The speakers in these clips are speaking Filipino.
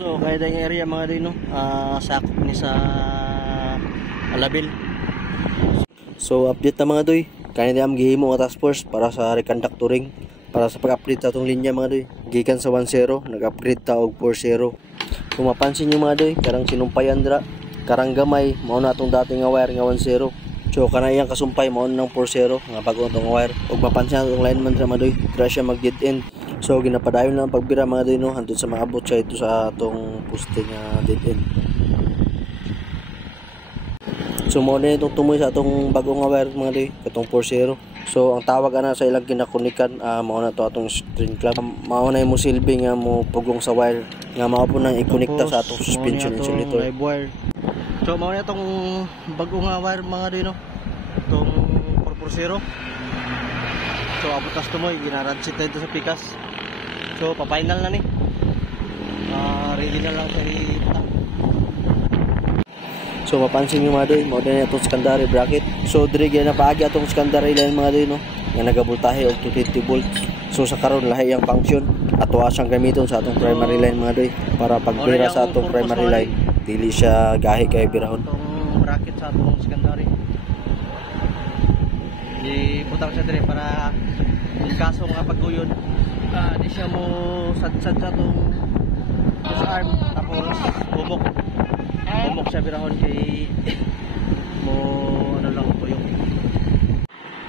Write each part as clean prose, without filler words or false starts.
So kaya dahil area mga din no, sakop ni sa Alabil. So update na mga doy, kaya di am gihimo nga task force para sa reconductoring, para sa pag-upgrade sa atong linya mga doy. Gikan sa 1.0 nag-upgrade ta og 4.0. Kung mapansin nyo mga doy, karang sinumpayan dra, karang gamay mao na atong dating nga wire nga 1.0. So kana iyang kasumpay mao nang 4.0 nga bago atong wire. Og mapansin atong lineman dra mga doy, dra siya mag dead end. So ginapadayon lang pagbira mga doy no, hantod sa maabot siya ito sa atong poste nga dead end. So mao na itong tumoy sa atong bagong nga wire mga doy, katong 4.0. So ang tawag ana sa ilang kinakunikan, mao na to atong string clamp. Mao na mo silbi nga mo pugong sa wire nga mao po nang ikonekta sa atong suspension insulator. So mao na itong bagong nga wire mga doy no, itong 4.0. So abutas tumoy, ginaradsit na ito sa pikas. So pa-final na ni. Ready na lang sa ita. So mapansin nyo mga doy, mao din itong secondary bracket. So dire gyud na paagi atong secondary line mga doy no, nga nagabultahe og 220 volts. So sa karon lahi ang function ato asang gamiton sa atong primary line mga doy, para pagbira sa atong primary line dili siya gahi kay birahon. Itong bracket sa atong secondary ibutang siya dire para kung kaso nga pagkuyod, di siya mo sad-sad sa itong arm, tapos bumok siya birahon kay mo ano lang tuyok.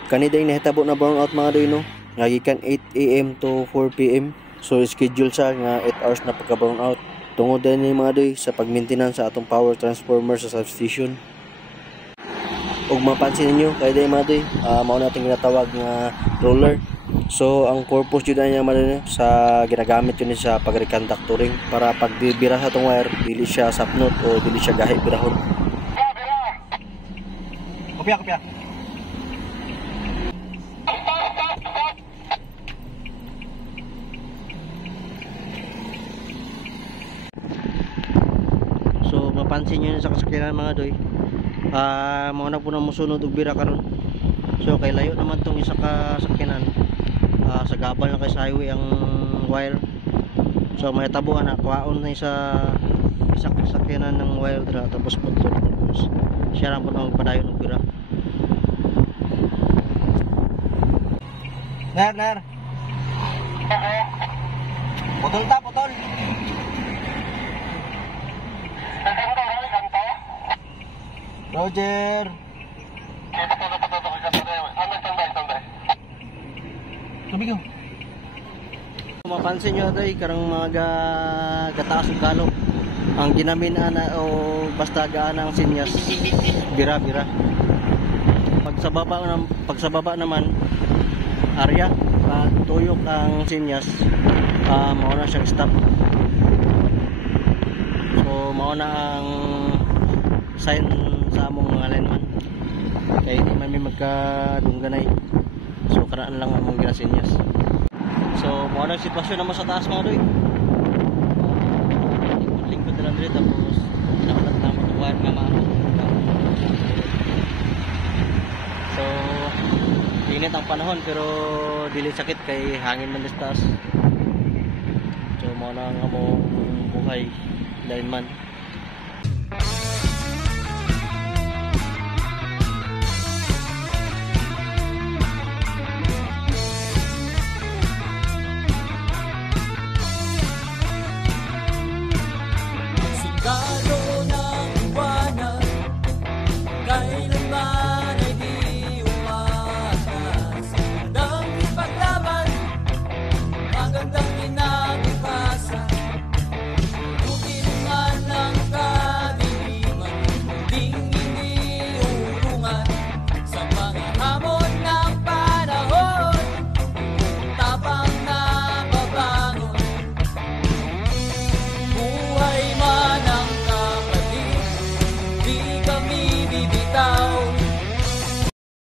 Kaniday nahitabo na burnout mga doy no, ngagikan 8 AM to 4 PM. So schedule siya nga 8 hours na pagka burnout. Tungod din ni mga doy sa pag-maintenance sa atong power transformer sa substation. Og mapansin niyo kay day mga doy, mao nating ginatawag nga roller. So ang purpose jud niya man sa ginagamit yun sa pag-reconductoring, para pagbibira sa tong wire dili siya sapnot o dili siya gahi birahon. Kopya. So mapansin niyo sa kasakyanan mga doy, mao na po na mosunod og bira karon. So kay layo naman tong isa ka sakyanan, sa gabal na kay sa highway ang wire. So may tabuan na kuhaon na isa sakyanan ng wire dira, tapos pagtapos siya lang po na magpadayon ng bira. Nar putol Roger. Tubigo. Mapansin nyo doy, karang mga gataas og galo ang ginaminaan na o basta gaan ang sinyas bira. Pagsababa naman area pag tuyok ang sinyas, mao na siyang stop. So mao na ang sign sa among mga lineman kay di man may magkadungganay. So karaan lang among ginasinyas. So mao na sitwasyon naman sa taas mga doy. Lingkod na lang dito, tapos nakalat na mo wire nga maano. So init ang panahon pero dili sakit kay hangin man sa taas. So mao na ang among buhay lineman.